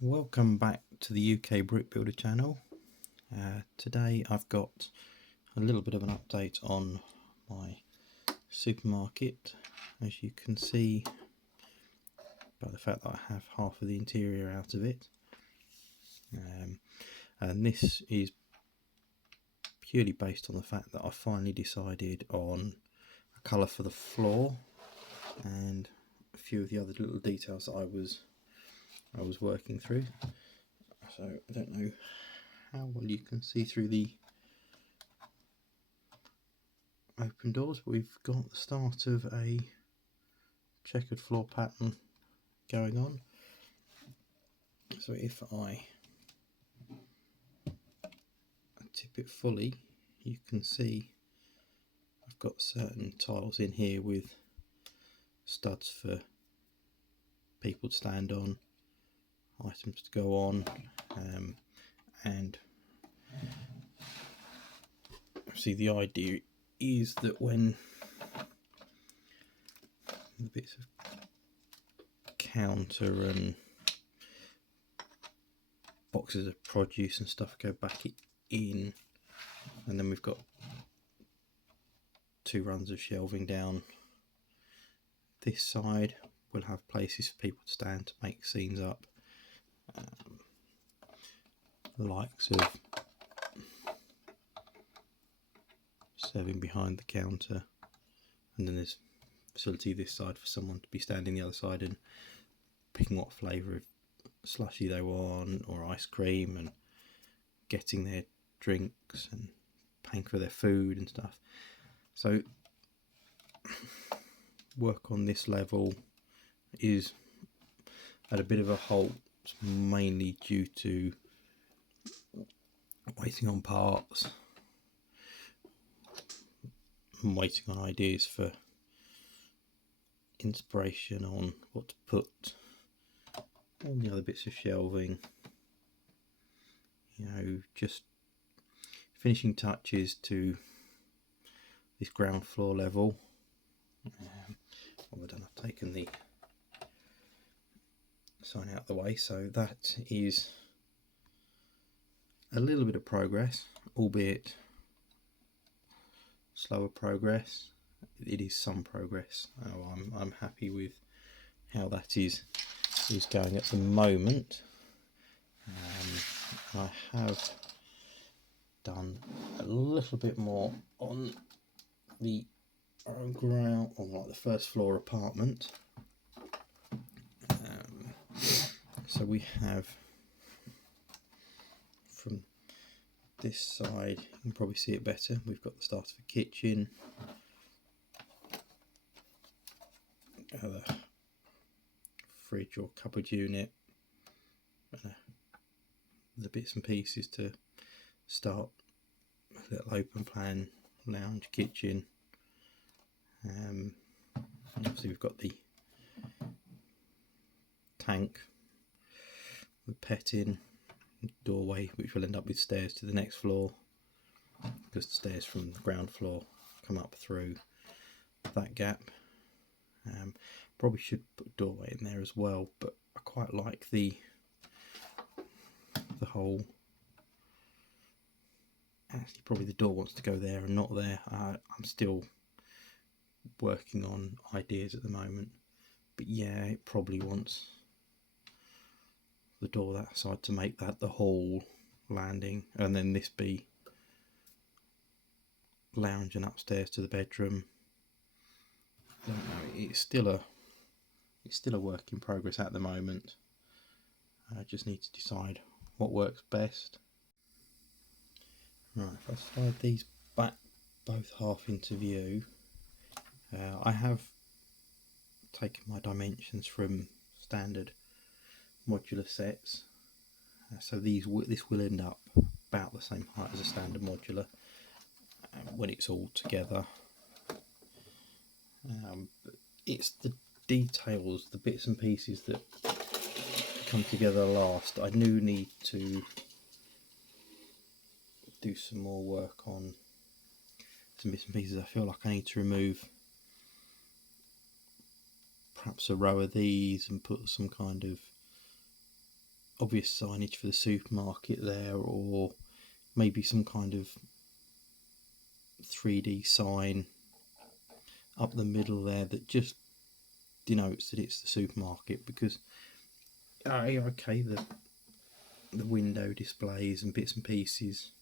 Welcome back to the UK Brick Builder channel. Today I've got a little bit of an update on my supermarket. As you can see by the fact that I have half of the interior out of it, and this is purely based on the fact that I finally decided on a colour for the floor and a few of the other little details that I was working through. So I don't know how well you can see through the open doors, but we've got the start of a checkered floor pattern going on. So if I tip it fully, you can see I've got certain tiles in here with studs for people to stand on, items to go on, and see, the idea is that when the bits of counter and boxes of produce and stuff go back in, and then we've got 2 runs of shelving down this side, we'll have places for people to stand to make scenes up, the likes of serving behind the counter, and then there's facility this side for someone to be standing the other side and picking what flavour of slushy they want or ice cream, and getting their drinks and paying for their food and stuff. So work on this level is at a bit of a halt, mainly due to waiting on parts and waiting on ideas for inspiration on what to put on the other bits of shelving. You know, just finishing touches to this ground floor level. What I've done, I've taken the sign out of the way, so that is a little bit of progress, albeit slower progress. It is some progress. I'm happy with how that is going at the moment. I have done a little bit more on the ground, on like the first floor apartment. So we have, from this side, you can probably see it better, we've got the start of a kitchen, a fridge or cupboard unit, and the bits and pieces to start a little open plan lounge kitchen. And obviously we've got the tank with petting, doorway which will end up with stairs to the next floor, because the stairs from the ground floor come up through that gap. Probably should put a doorway in there as well, but I quite like the whole, actually probably the door wants to go there and not there. I'm still working on ideas at the moment, but yeah, it probably wants the door that side to make that the whole landing, and then this be lounge and upstairs to the bedroom. I don't know, it's still a work in progress at the moment. I just need to decide what works best. Right, if I slide these back both half into view, I have taken my dimensions from standard modular sets, so this will end up about the same height as a standard modular when it's all together. It's the details, the bits and pieces that come together last. I do need to do some more work on some bits and pieces. I feel like I need to remove perhaps a row of these and put some kind of obvious signage for the supermarket there, or maybe some kind of 3D sign up the middle there that just denotes that it's the supermarket. Because okay, the window displays and bits and pieces,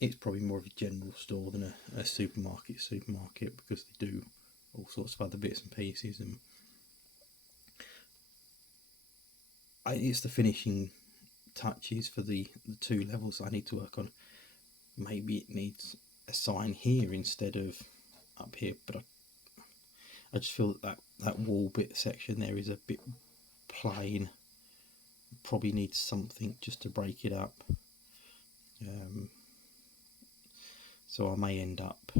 it's probably more of a general store than a supermarket because they do all sorts of other bits and pieces. And it's the finishing touches for the two levels I need to work on. Maybe it needs a sign here instead of up here, but I just feel that wall bit section there is a bit plain. Probably needs something just to break it up. So I may end up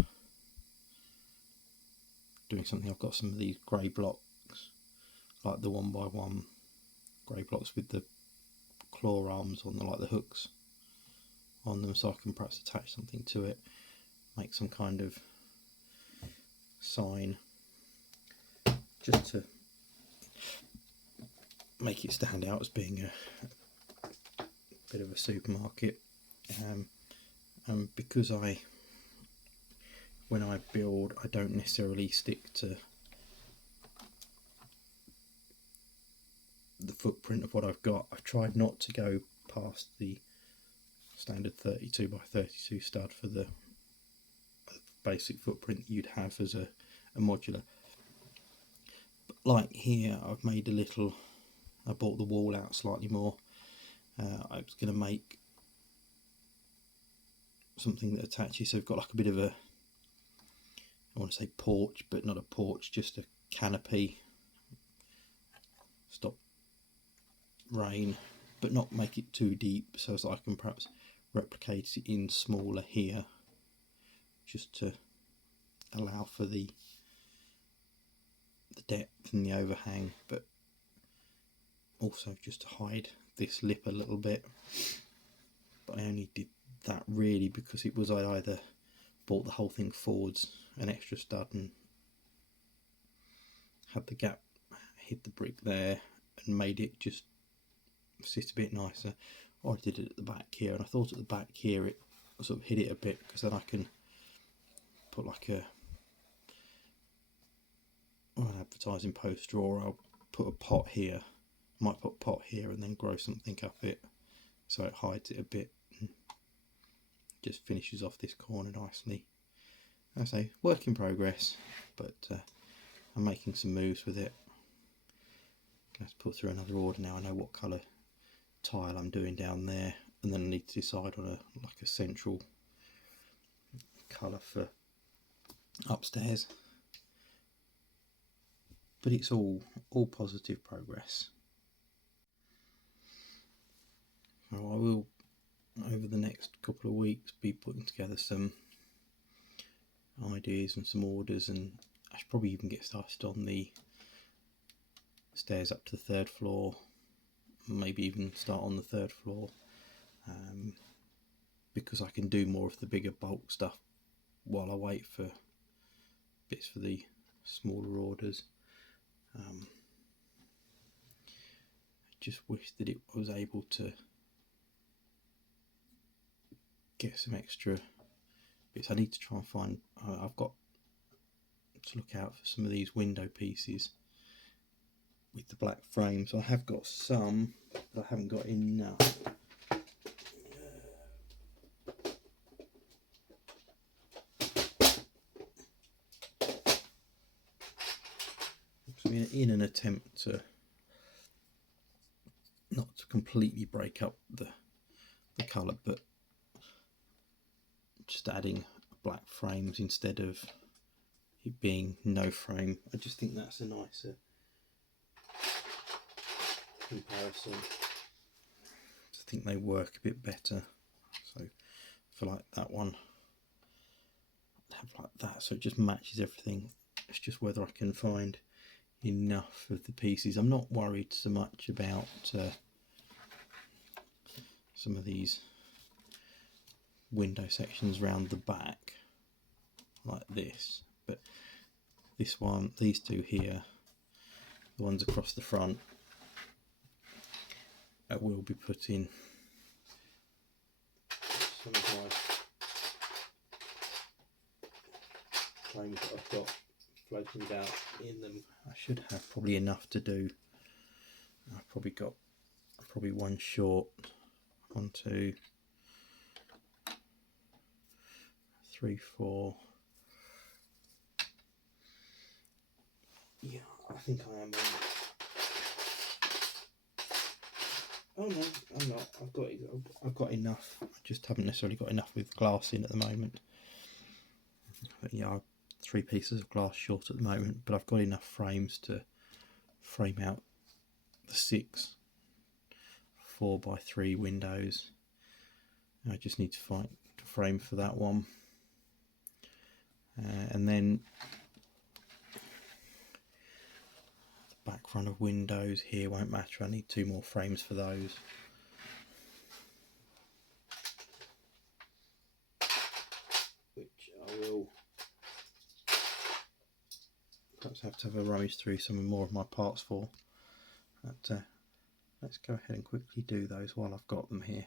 doing something. I've got some of these grey blocks, like the 1x1 grey blocks with the claw arms on them, like the hooks on them, so I can perhaps attach something to it, make some kind of sign just to make it stand out as being a bit of a supermarket. And because when I build, I don't necessarily stick to the footprint of what I've got. I've tried not to go past the standard 32x32 stud for the basic footprint that you'd have as a modular. But like here, I've made I brought the wall out slightly more. I was going to make something that attaches, so I've got like a bit of a, I want to say porch, but not a porch, just a canopy, stop rain, but not make it too deep, so as I can perhaps replicate it in smaller here, just to allow for the depth and the overhang, but also just to hide this lip a little bit. But I only did that really because it was, I either brought the whole thing forwards an extra stud and had the gap hit the brick there and made it just sit a bit nicer, or I did it at the back here. And I thought at the back here it sort of hit it a bit, because then I can put like an advertising poster, or I'll put a pot here, might put a pot here and then grow something up it so it hides it a bit and just finishes off this corner nicely. I say work in progress, but I'm making some moves with it. I'm going to put through another order now. I know what colour tile I'm doing down there, and then I need to decide on a central colour for upstairs. But it's all positive progress. So I will, over the next couple of weeks, be putting together some ideas and some orders, and I should probably even get started on the stairs up to the 3rd floor, maybe even start on the 3rd floor, because I can do more of the bigger bulk stuff while I wait for bits for the smaller orders. I just wish that it was able to get some extra bits. I need to try and find, I've got to look out for some of these window pieces with the black frames. I have got some, but I haven't got enough. In an attempt to not to completely break up the colour, but just adding black frames instead of it being no frame. I just think that's a nicer comparison. I think they work a bit better. So for like that one, have like that, so it just matches everything. It's just whether I can find enough of the pieces. I'm not worried so much about some of these window sections round the back like this, but this one, these two here, the ones across the front, I will be putting some of my frames that I've got floating about in them. I should have probably enough to do. I've probably got one short. 1, 2, 3, 4. Yeah, I think I am. Oh no, I'm not. I've got enough. I just haven't necessarily got enough with glass in at the moment. But yeah, 3 pieces of glass short at the moment, but I've got enough frames to frame out the 6 4x3 windows. I just need to find a frame for that one, and then the back front of windows here won't matter. I need 2 more frames for those. Which I will perhaps have to have a rummage through some more of my parts for. But let's go ahead and quickly do those while I've got them here.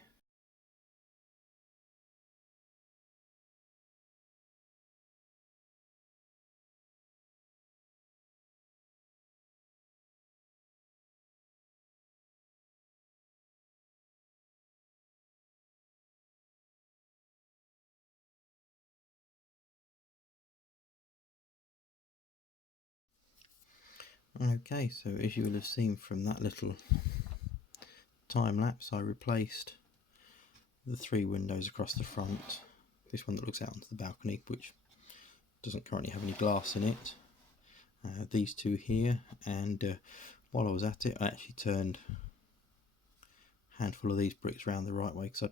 Okay, so as you will have seen from that little time lapse, I replaced the 3 windows across the front. This one that looks out onto the balcony, which doesn't currently have any glass in it. These 2 here, and while I was at it, I actually turned a handful of these bricks around the right way because I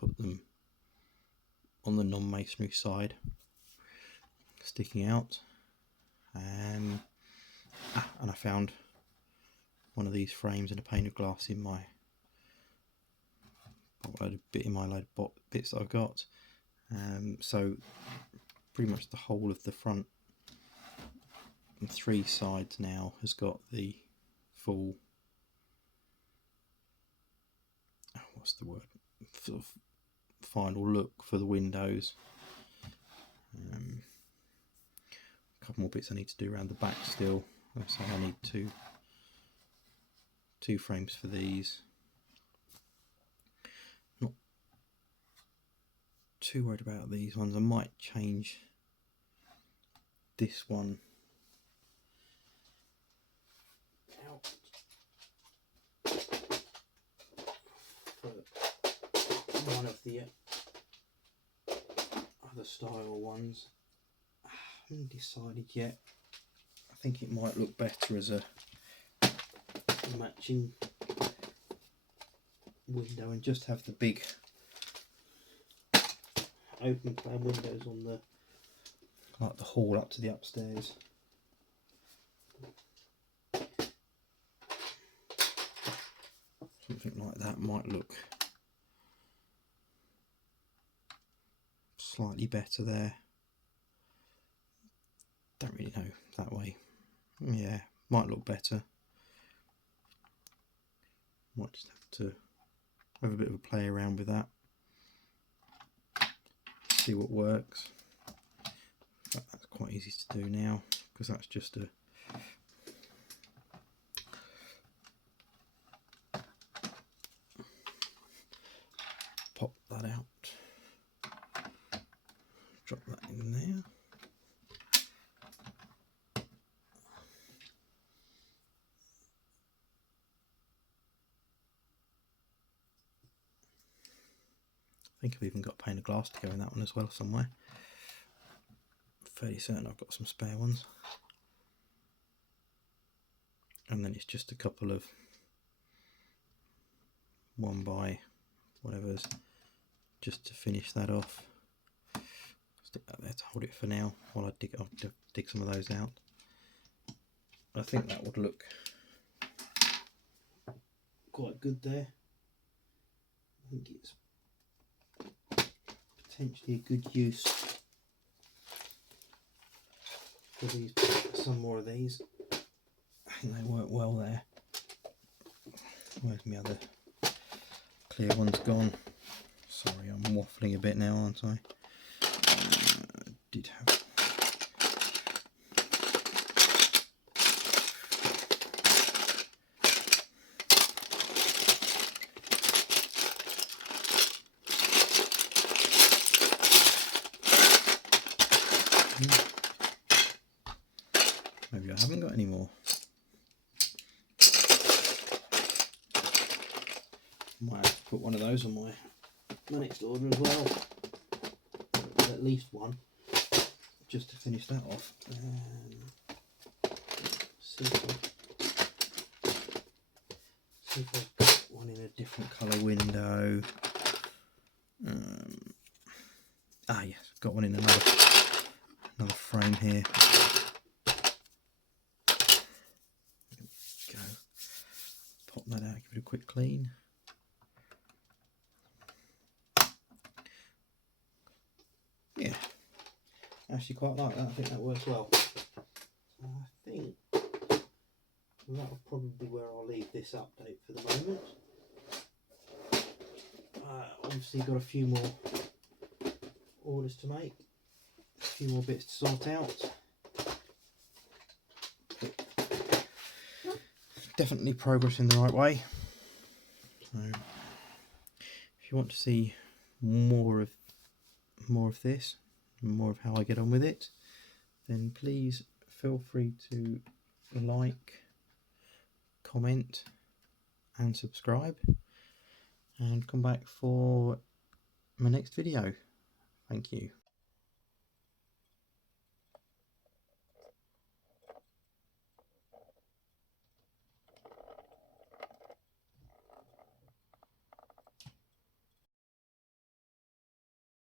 put them on the non-masonry side, sticking out. And I found one of these frames and a pane of glass in my load of bits that I've got. So pretty much the whole of the front and 3 sides now has got the full, what's the word, sort of final look for the windows. A couple more bits I need to do around the back still, so I need two frames for these. Not too worried about these ones. I might change this one out for one of the other style ones. I haven't decided yet. I think it might look better as a matching window and just have the big open plan windows on the, like the hall up to the upstairs. Something like that might look slightly better there. Don't really know that way. Yeah, might look better. Might just have to have a bit of a play around with that, see what works. But that's quite easy to do now because that's just a pop that out, drop that in there. I think I've even got a pane of glass to go in that one as well somewhere. Fairly certain I've got some spare ones. And then it's just a couple of 1 by whatever's just to finish that off. Stick that there to hold it for now while I'll dig some of those out. I think that would look quite good there. I think it's potentially a good use for these, some more of these. I think they work well there. Where's my other clear one's gone. Sorry, I'm waffling a bit now, aren't I? Did have. Maybe I haven't got any more. Might have to put one of those on my next order as well. At least one, just to finish that off. See if I've got one in a different colour window. Yes, got one in another frame here. Go. Pop that out, give it a quick clean. Yeah, actually quite like that. I think that works well. So I think that'll probably be where I'll leave this update for the moment. Obviously got a few more orders to make, a few more bits to sort out. Definitely progress in the right way. So if you want to see more of this, more of how I get on with it, then please feel free to like, comment and subscribe, and come back for my next video. Thank you.